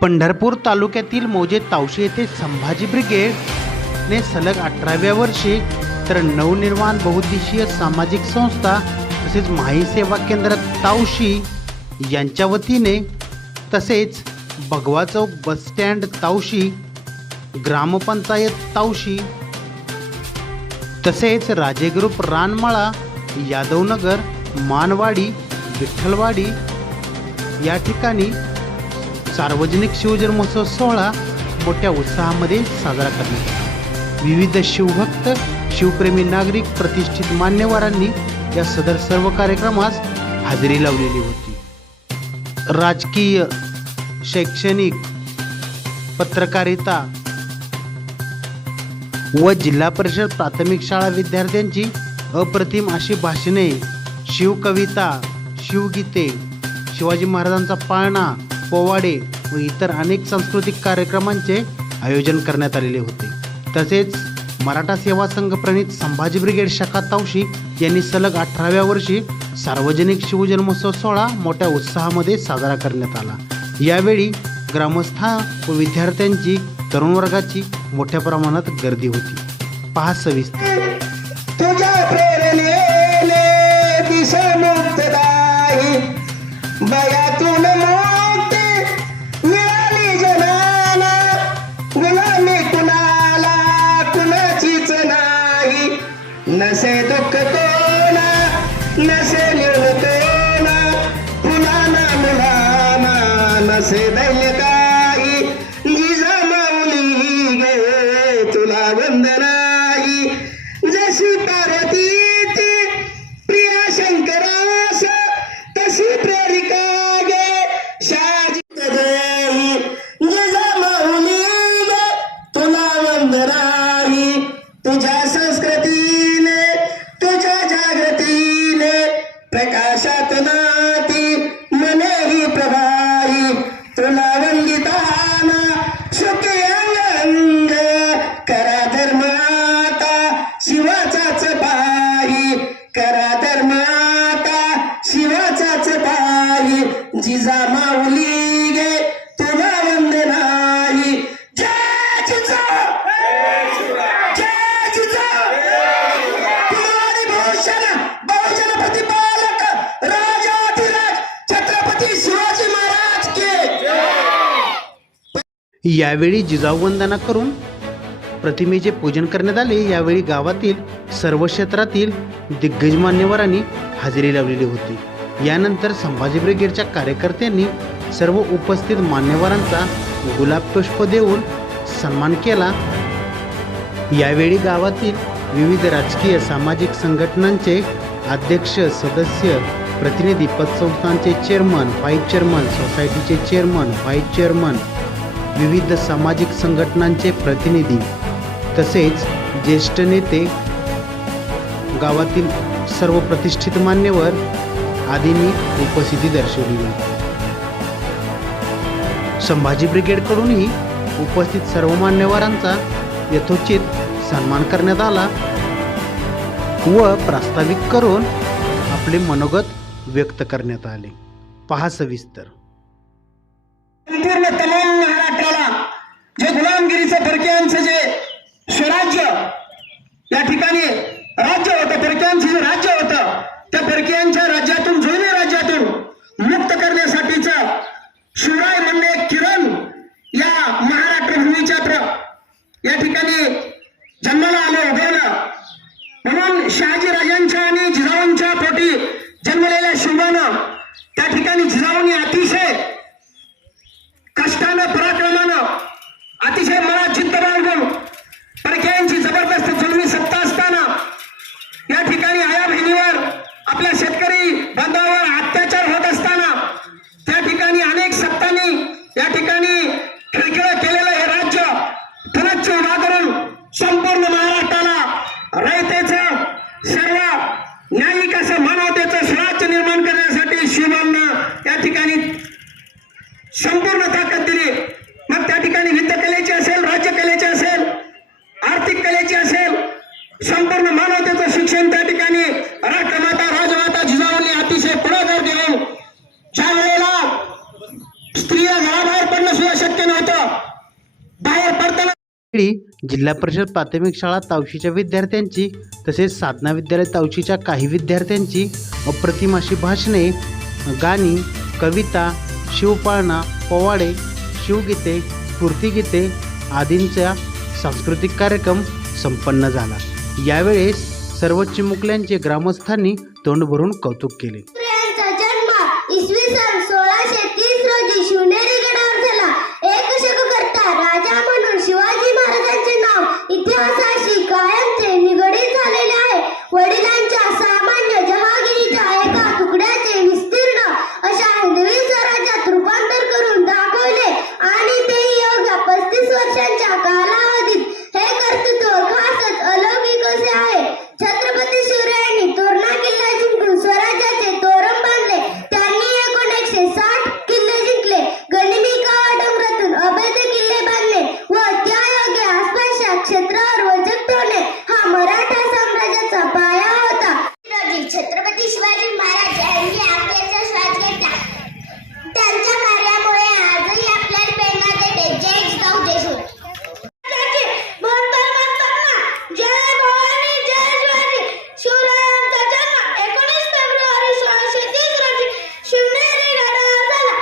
पंढरपूर तालुक्यातील मौजे तावशी येथे संभाजी ब्रिगेडने सलग अठराव्या वर्षी तर नवनिर्माण बहुद्देशीय सामाजिक संस्था तसेच माही सेवा केंद्र तावशी यांच्या वतीने तसेच भगवा चौक बसस्टँड तावशी ग्रामपंचायत तावशी तसेच राजे ग्रुप रानमाळा यादवनगर मानवाडी विठ्ठलवाडी या ठिकाणी सार्वजनिक शिवजन्म महोत्सव सोहळा मोठ्या उत्साहामध्ये साजरा करण्यात विविध शिवभक्त शिवप्रेमी नागरिक प्रतिष्ठित मान्यवरांनी या सदर सर्व कार्यक्रमास हजेरी लावलेली होती. राजकीय शैक्षणिक पत्रकारिता व जिल्हा परिषद प्राथमिक शाळा विद्यार्थ्यांची अप्रतिम अशी भाषणे शिवकविता शिवगीते शिवाजी महाराजांचा पाळणा पोवाडे व इतर अनेक सांस्कृतिक कार्यक्रमांचे आयोजन करण्यात आलेले होते. तसेच मराठा सेवा संघ प्रणित संभाजी ब्रिगेड शाखा तावशी यांनी सलग अठराव्या वर्षी सार्वजनिक शिवजन्मोत्सव सोहळा मोठ्या उत्साहामध्ये साजरा करण्यात आला. यावेळी ग्रामस्था व विद्यार्थ्यांची तरुण वर्गाची मोठ्या प्रमाणात गर्दी होती. पहा सविस्तर. यावेळी जिजाऊ वंदना करून प्रतिमेचे पूजन करण्यात आले यावेळी गावातील सर्व क्षेत्रातील दिग्गज मान्यवरांनी हजेरी लावलेली होती. यानंतर संभाजी ब्रिगेडच्या कार्यकर्त्यांनी सर्व उपस्थित मान्यवरांचा गुलाब पुष्प देऊन सन्मान केला. यावेळी गावातील विविध राजकीय सामाजिक संघटनांचे अध्यक्ष सदस्य प्रतिनिधी पतसंस्थांचे चेअरमन व्हाईस चेअरमन सोसायटीचे चेअरमन व्हाईस चेअरमन विविध सामाजिक संघटनांचे प्रतिनिधी तसेच ज्येष्ठ नेते गावातील सर्व प्रतिष्ठित मान्यवर आदींनी उपस्थिती दर्शवली. संभाजी ब्रिगेडकडूनही उपस्थित सर्व मान्यवरांचा यथोचित सन्मान करण्यात आला व प्रास्ताविक करून आपले मनोगत व्यक्त करण्यात आले. पहा सविस्तर संपूर्ण तमाम महाराष्ट्राला जे गुलामगिरीचं फरक्यांचं जे स्वराज्य या ठिकाणी राज्य होतं फरक्यांचं जे राज्य होतं त्या फरक्यांच्या संपूर्ण मानवतेचं शिक्षण त्या ठिकाणी राष्ट्रमाता राजमाता जिजाऊंनी अतिशय पुढाकार घेऊन ज्या वेळेला स्त्रिया घराबाहेर पडणं सुद्धा शक्य नव्हतं बाहेर पडताना जिल्हा परिषद प्राथमिक शाळा तावशीच्या विद्यार्थ्यांची तसेच साधना विद्यालय तावशीच्या काही विद्यार्थ्यांची अप्रतिम अशी भाषणे गाणी कविता शिवपाळणा पोवाडे शिवगीते स्फूर्तिगीते आदींचा सांस्कृतिक कार्यक्रम संपन्न झाला. यावेळेस सर्व चिमुकल्यांचे ग्रामस्थांनी तोंड भरून कौतुक केले यांचा जन्म इसवी सन सोळाशे तीस रोजी शिवनेरी गडावर झाला एक शक करता राजा म्हणून शिवाजी महाराजांचे नाव इतिहासाशी कायमचे निगडीत झालेले आहे वडिलांच्या सामान्य जहागिरीच्या एका तुकड्याचे विस्तीर्ण अशा हिंदवी स्वराज्यात रूपांतर करून दाखवले आणि तेही अवघ्या पस्तीस वर्षांच्या कालावधीत हे कर्तृत्व खासच अलौकिक असे आहे छत्रपती शिवरायांनी तोरणा किल्ला जिंकून स्वराज्याचे तोरण बांधले त्यांनी एकूण एकशे साठ किल्ले जिंकले गनिमी कावा डोंगरातून अभेद किल्ले बांधले व त्यायोगे आसपासच्या क्षेत्रावर वचक ठेवले हा मराठा साम्राज्याचा पाया होता छत्रपती शिवाजी महाराज यांनी आपल्याचा श्वास घेतला त्यांच्या कार्यामुळे आजही आपल्याला प्रेरणा देते जय जिजाऊ जय शिवराय जय भवानी जय शिवाजी शिवरायांचा जन्म एकोणीस फेब्रुवारी सोळाशे तीस रोजी शिवनेरी गडावर झाला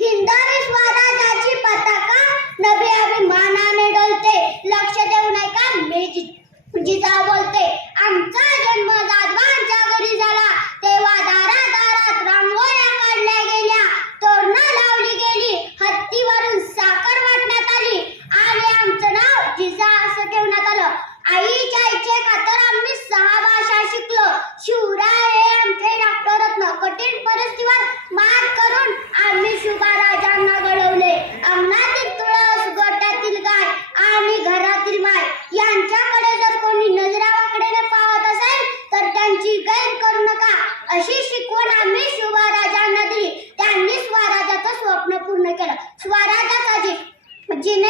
हिंदवी स्वराज्याची पताका नवी अभिमानाने डोलते लक्ष देऊ नये का मी जि- जिजाऊ बोलते आमचा जन्म जाधवांच्या घरी झाला तेव्हा दारा दारात रांगोळ्या काढल्या गेल्या तोरणं लावली गेली हत्तीवरून साखर वाटण्यात आली आणि आमचं नाव जिजा असं ठेवण्यात आलं आईच्या आईचे खातर आम्ही सहा भाषा शिकलो शिवराय हे आमचे डॉक्टरत्न कठीण परिस्थितीवर मात करून आम्ही शिवराजांना घडवले अंगणातील तुळस गोट्यातील गाय आणि घरातील माय यांच्याकडे जर कोणी नजरा वाकडेने पाहत असेल तर त्यांची गैर करू नका अशी शिकवण आम्ही शिवराजांना दिली त्यांनी स्वराजाचं स्वप्न पूर्ण केलं स्वराजाचा जी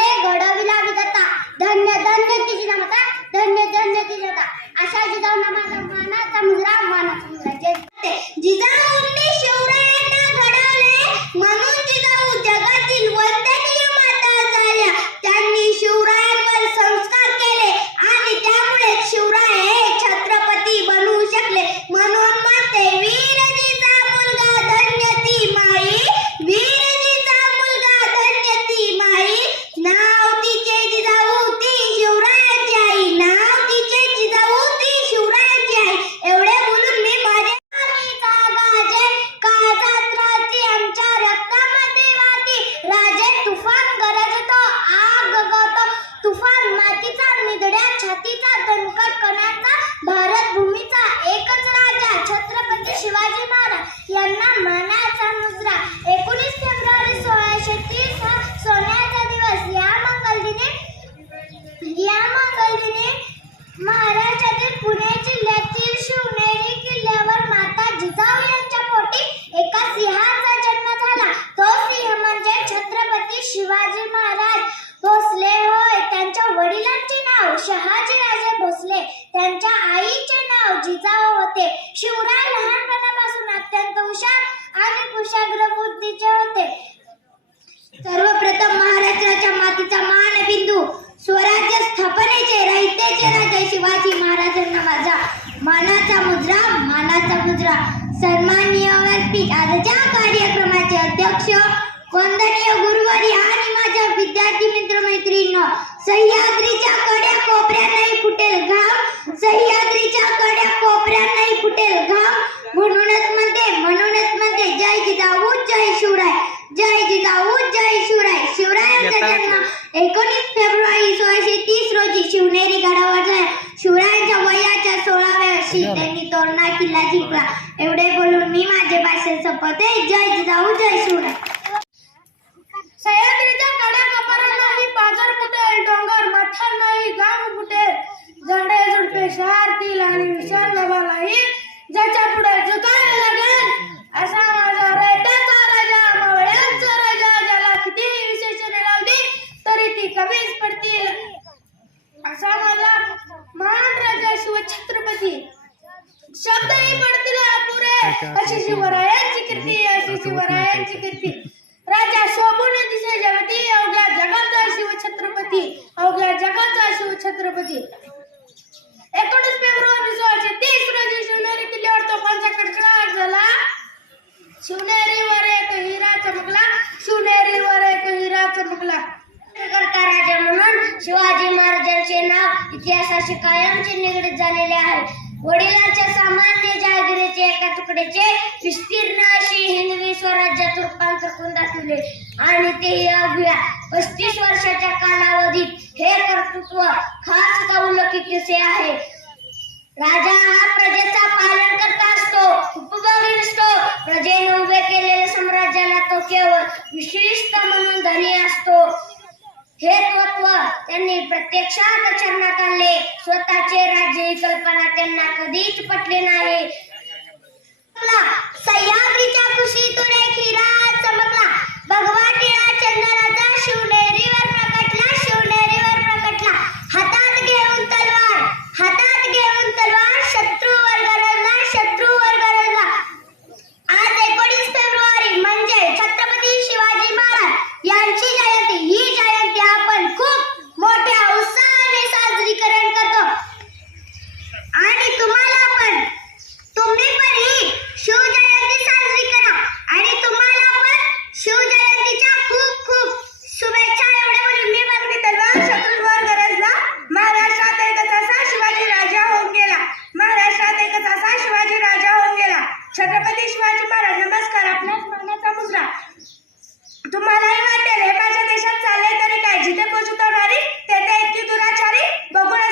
जिने घडविला विधाता धन्य धन्य तिची नमता धन्य धन्य ती जिजाता अशा जिजाऊ नमाचा मानाचा मुजरा मानाचा मुजरा. जय जिजाऊंनी शिवरायांना घडवले म्हणून जिजाऊ जगातील वंदनीय माता झाल्या त्यांनी शिवरायांवर संस्कार केले आणि त्यामुळे शिवराय हे छत्रपती बनवू शकले म्हणून म्हणते वीरजीचा मुलगा धन्य ती माई वीरजीचा मुलगा धन्य ती माई नाव तिचे जिजाऊ ती शिवरायाची आई नाव तिचे जिजाऊ ती शिवरायाची आई एवढे बोलून मी माझे आईचा गाजे काळजात्राची आमच्या रक्तामध्ये वाहती राजे तुफान गरजतो आग गगवतो तुफान मातीचा निगड्या छातीचा दणकट कणाचा भारत भूमीचा एकच राजा छत्रपती शिवाजी महाराज यांना मानाचा मुजरा एकोणीस फेब्रुवारी सोळाशे तीस हा सोन्याचा दिवस या मंगल दिनी या मंगल दिनी महाराष्ट्रातील पुणे जिल्ह्यातील शिवनेरी किल्ल्यावर माता जिजाऊ यांच्या पोटी एका सिंहाचा जन्म झाला तो सिंह म्हणजे छत्रपती शिवाजी महाराज भोसले होय त्यांच्या वडिलांचे नाव शहाजी राजे भोसले त्यांच्या आईचे नाव जिजाऊ होते शिवराय लहानपणापासून अत्यंत हुशार आणि कुशाग्र बुद्धीचे होते सर्वप्रथम महाराष्ट्राच्या मातीचा मानबिंदू स्वराज्य स्थापनेचे रहितेचे राजा शिवाजी महाराजांना माझा मानाचा मुजरा मानाचा मुजरा सन्माननीय व्यासपीठ आजच्या कार्यक्रमाचे अध्यक्ष वंदनीय गुरुवारी आणि माझ्या विद्यार्थी मित्र मैत्रीण सह्याद्रीच्या कड्या कोपऱ्या नाही फुटेल घाम सह्याद्रीच्या कड्या कोपऱ्या नाही फुटेल घाम. म्हणूनच म्हणते म्हणूनच म्हणते जय जिजाऊ जय शिवराय जय जिजाऊ एकोणीस फेब्रुवारी सोळाशे तीस रोजी शिवनेरी गडावर झाला शिवरायांच्या वयाच्या सोळाव्या वर्षी त्यांनी तोरणा किल्ला जिंकला. एवढे बोलून मी माझे भाषण संपवते. जय जिजाऊ जय शिवराय. सह्याद्रीच्या कडा कपारा नाही पाजर फुटेल डोंगर मठार नाही गाव फुटेल झाडे झुडपे शहरातील आणि विशाल बाबालाही ज्याच्या पुढे झुकायला लागेल असा माझा रेट्याचा राजा मावळ्यांचा राजा ज्याला शक्ती राजा शोभून दिसे जगती अवघ्या जगाचा शिवछत्रपती अवघ्या जगाचा शिवछत्रपती एकोणीस फेब्रुवारी सोळाशे तीस रोजी शिवनेरी किल्ल्यावर तोफांचा कडकडाट झाला शिवनेरीवर एक हिरा चमकला शिवनेरीवर एक हिरा चमकला करता राजा म्हणून? शिवाजी महाराजांचे नाव इतिहासाशी कायमचे निगडीत झालेले आहे. वडिलांच्या सामान्य जहागिरीचे एका तुकड्याचे विस्तीर्ण अशी हिंदवी स्वराज्यात रूपांतर करून दाखवले. आणि ते अवघ्या पस्तीस वर्षाच्या कालावधीत हे कर्तृत्व खास कौलकिकीचे आहे. राजा हा प्रजेचा पालन करता असतो उपभोगी नसतो. प्रजेने उभे केलेल्या साम्राज्याला विशिष्ट म्हणून धनी असतो. हे तत्व त्यांनी प्रत्यक्षात आचरणात आणले. स्वतःचे राज्य ही कल्पना त्यांना कधीच पटले नाही. सह्याद्रीच्या कुशीतून एक हिरा चमकला. भगवा टिळा चंदनाचा शिवनेरीवर शिवाजी महाराज नमस्कार. आपल्याच मानाचा मुद्रा तुम्हालाही वाटेल हे माझ्या देशात चालले तरी काय? जिथे पोचवणारी तेथे इतकी दुराचारी बघूनच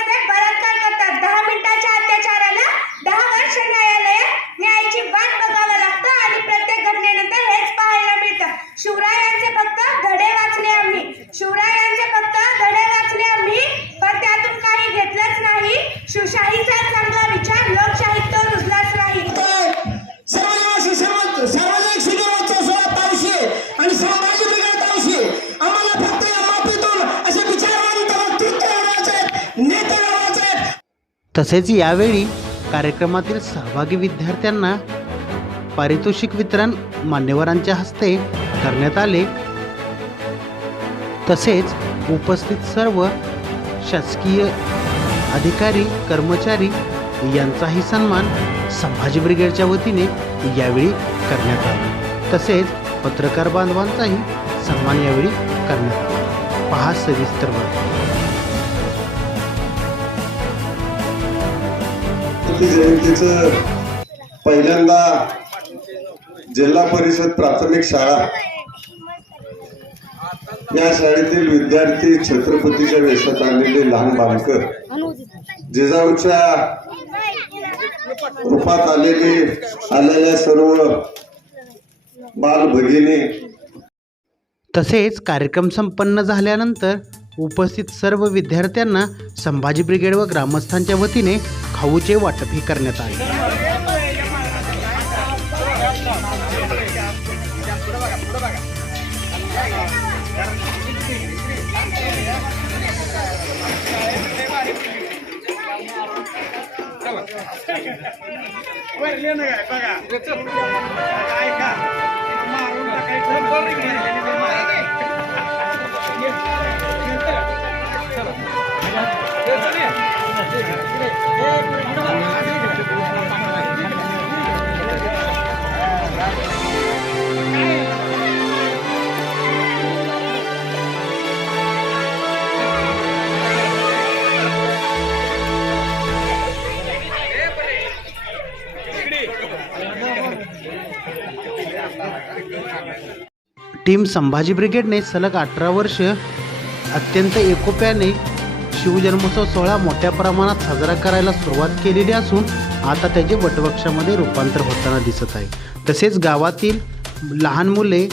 तसेच यावेळी कार्यक्रमातील सहभागी विद्यार्थ्यांना पारितोषिक वितरण मान्यवरांच्या हस्ते करण्यात आले. तसेच उपस्थित सर्व शासकीय अधिकारी कर्मचारी यांचाही सन्मान संभाजी ब्रिगेडच्या वतीने यावेळी करण्यात आला. तसेच पत्रकार बांधवांचाही सन्मान यावेळी करण्यात आला. पहा सविस्तर वर्ग जयंतीचं पहिल्यांदा जिल्हा परिषद प्राथमिक शाळा या शाळेतील विद्यार्थी छत्रपतीच्या वेशात आलेले लहान बालकर जिजाऊच्या रूपात आलेले आलेल्या सर्व बाल भगिनी तसेच कार्यक्रम संपन्न झाल्यानंतर उपस्थित सर्व विद्यार्थ्यांना संभाजी ब्रिगेड व ग्रामस्थांच्या वतीने खाऊचे वाटपही करण्यात आले. टीम संभाजी ब्रिगेडने सलग अठरा वर्ष अत्यंत एकोप्याने शिवजन्मोत्सव सोहळा मोठ्या प्रमाणात साजरा करायला सुरुवात केलेली असून आता त्याचे वटवृक्षामध्ये रूपांतर होताना दिसत आहे. तसेच गावातील लहान मुले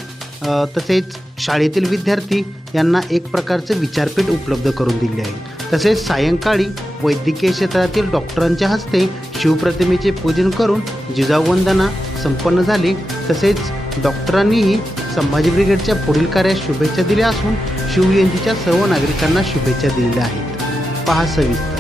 तसेच शाळेतील विद्यार्थी यांना एक प्रकारचे विचारपीठ उपलब्ध करून दिले आहे. तसेच सायंकाळी वैद्यकीय क्षेत्रातील डॉक्टरांच्या हस्ते शिवप्रतिमेचे पूजन करून जिजाऊवंदना संपन्न झाली. तसेच डॉक्टरांनीही संभाजी ब्रिगेडच्या पुढील कार्यास शुभेच्छा दिल्या असून शिवजयंतीच्या सर्व नागरिकांना शुभेच्छा दिलेल्या आहेत. पहा सविस्तर